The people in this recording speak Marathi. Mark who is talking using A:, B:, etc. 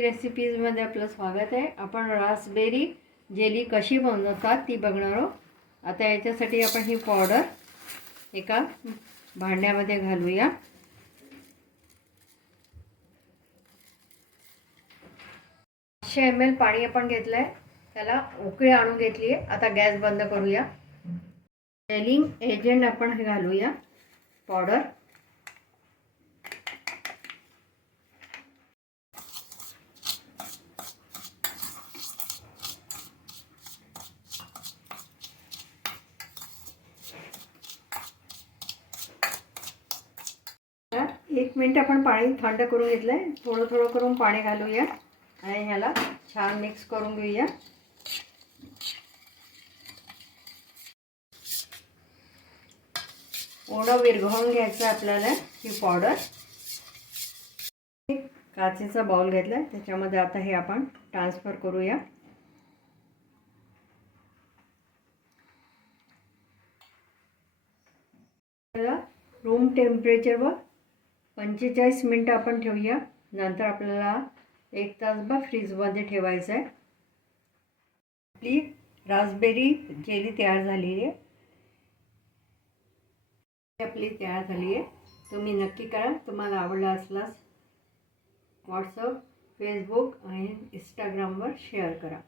A: रेसिपीजमध्ये आपलं स्वागत आहे. आपण रासबेरी जेली कशी बनवतात ती बघणार आहोत. आता याच्यासाठी आपण ही पावडर एका भांड्यामध्ये घालूया. पाचशे एम एल पाणी आपण घेतलं आहे त्याला उकळी आणून घेतली आहे आता गॅस बंद करूया. जेलिंग एजंट आपण हे घालूया. पावडर एक मिनिट आपण पाणी थंड करून घेतलं आहे थोडं थोडं करून पाणी घालूया आणि ह्याला छान मिक्स करून घेऊया. ओढं विरघळून घ्यायचं आपल्याला ही पावडर एक काचेचा बाउल घेतला आहे त्याच्यामध्ये आता हे आपण ट्रान्सफर करूया. रूम टेम्परेचरवर पंचेचाळीस मिनटं आपण ठेवूया. नंतर आपल्याला एक तास बा फ्रीजमध्ये ठेवायचं आहे. आपली रासबेरी जेली तयार झाली आहे. आपली तयार झाली आहे. तुम्ही नक्की करा. तुम्हाला आवडला असल्यास व्हॉट्सअप फेसबुक आणि इंस्टाग्रामवर शेअर करा.